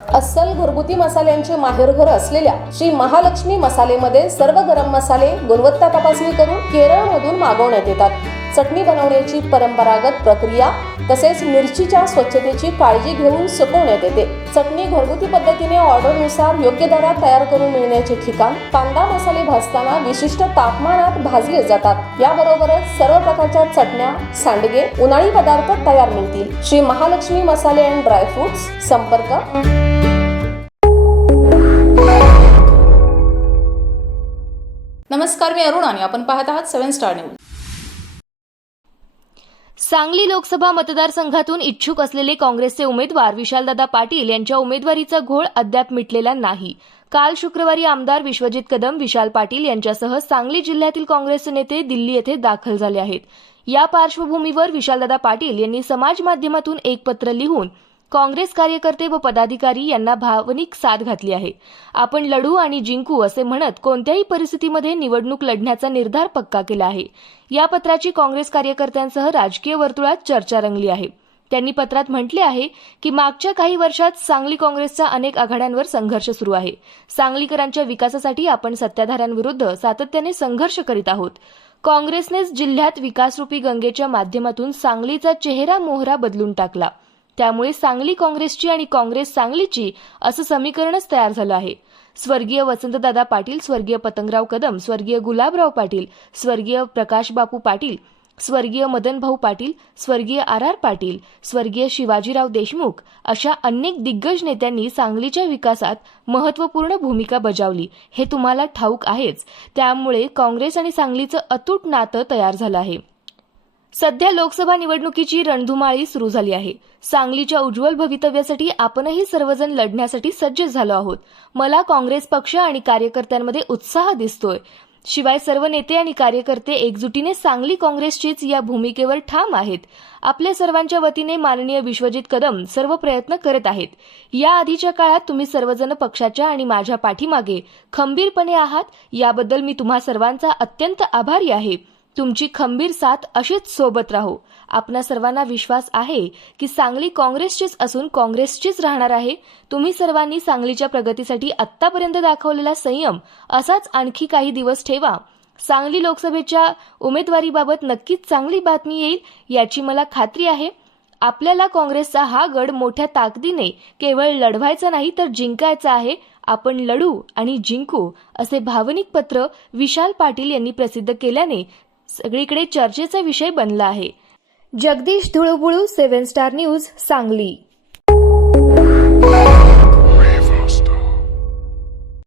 अस्सल घरगुती मसाल्यांचे माहेरघर असलेल्या श्री महालक्ष्मी मसालेमध्ये सर्व गरम मसाले गुणवत्ता तपासणी करून केरळमधून मागवण्यात येतात. चटणी बनवण्याची परंपरागत प्रक्रिया तसेच मिरचीच्या स्वच्छतेची काळजी घेऊन सुकवण्यात येते. चटणी घरगुती पद्धतीने ऑर्डरनुसार योग्य दरात तयार करून मिळण्याचे ठिकाण कांदा मसाले भाजताना विशिष्ट तापमानात भाजले जातात. याबरोबरच सर्व प्रकारच्या चटण्या सांडगे उन्हाळी पदार्थ तयार मिळतील. श्री महालक्ष्मी मसाले अँड ड्रायफ्रुट्स संपर्क. नमस्कार मी अरुण आणि आपण पाहत आहात seven star news. Sangli Lok Sabha मतदारसंघातून इच्छुक असलेले काँग्रेसचे उमेदवार विशालदादा पाटील यांच्या उमेदवारीचा घोळ अद्याप मिटलेला नाही. काल शुक्रवारी आमदार विश्वजित कदम विशाल पाटील यांच्यासह सांगली जिल्ह्यातील काँग्रेसचे नेते दिल्ली येथे दाखल झाले आहेत. या पार्श्वभूमीवर विशालदादा पाटील यांनी समाज माध्यमातून एक पत्र लिहून काँग्रेस कार्यकर्ते व पदाधिकारी यांना भावनिक साथ घातली आहे. आपण लढू आणि जिंकू असे म्हणत कोणत्याही परिस्थितीमध्ये निवडणूक लढण्याचा निर्धार पक्का केला आहे. या पत्राची काँग्रेस कार्यकर्त्यांसह राजकीय वर्तुळात चर्चा रंगली आहे. त्यांनी पत्रात म्हटले आहे की मागच्या काही वर्षात सांगली काँग्रेसचा अनेक आघाड्यांवर संघर्ष सुरू आहे. सांगलीकरांच्या विकासासाठी आपण सत्ताधाऱ्यांविरुद्ध सातत्याने संघर्ष करीत आहोत. काँग्रेसनेच जिल्ह्यात विकासरूपी गंगेच्या माध्यमातून सांगलीचा चेहरा मोहरा बदलून टाकला. त्यामुळे सांगली काँग्रेसची आणि काँग्रेस सांगलीची असं समीकरणच तयार झालं आहे. स्वर्गीय वसंतदादा पाटील स्वर्गीय पतंगराव कदम स्वर्गीय गुलाबराव पाटील स्वर्गीय प्रकाशबापू पाटील स्वर्गीय मदनभाऊ पाटील स्वर्गीय आर आर पाटील स्वर्गीय शिवाजीराव देशमुख अशा अनेक दिग्गज नेत्यांनी सांगलीच्या विकासात महत्त्वपूर्ण भूमिका बजावली. हे तुम्हाला ठाऊक आहेच. त्यामुळे काँग्रेस आणि सांगलीचं अतूट नातं तयार झालं आहे. सध्या लोकसभा निवडणुकीची रणधुमाळी सुरू झाली आहे. सांगलीच्या उज्ज्वल भवितव्यासाठी आपणही सर्वजण लढण्यासाठी सज्ज झालो आहोत. मला काँग्रेस पक्ष आणि कार्यकर्त्यांमध्ये उत्साह दिसतोय. शिवाय सर्व नेते आणि कार्यकर्ते एकजुटीने सांगली काँग्रेसचीच या भूमिकेवर ठाम आहेत. आपल्या सर्वांच्या वतीने माननीय विश्वजित कदम सर्व प्रयत्न करत आहेत. या आधीच्या काळात तुम्ही सर्वजण पक्षाच्या आणि माझ्या पाठीमागे खंबीरपणे आहात. याबद्दल मी तुम्हा सर्वांचा अत्यंत आभारी आहे. तुमची खंबीर साथ अशीच सोबत राहू. आपणा सर्वांना विश्वास आहे की सांगली काँग्रेसचीच असून काँग्रेसचीच राहणार आहे. तुम्ही सर्वांनी सांगलीच्या प्रगतीसाठी आत्तापर्यंत दाखवलेला संयम असाच आणखी काही दिवस ठेवा. सांगली लोकसभेच्या उमेदवारीबाबत नक्कीच चांगली बातमी येईल याची मला खात्री आहे. आपल्याला काँग्रेसचा हा गड मोठ्या ताकदीने केवळ लढवायचा नाही तर जिंकायचा आहे. आपण लढू आणि जिंकू असे भावनिक पत्र विशाल पाटील यांनी प्रसिद्ध केल्याने सगळीकडे चर्चेचा विषय बनला आहे. Jagdish Dhulubulu seven star news Sangli.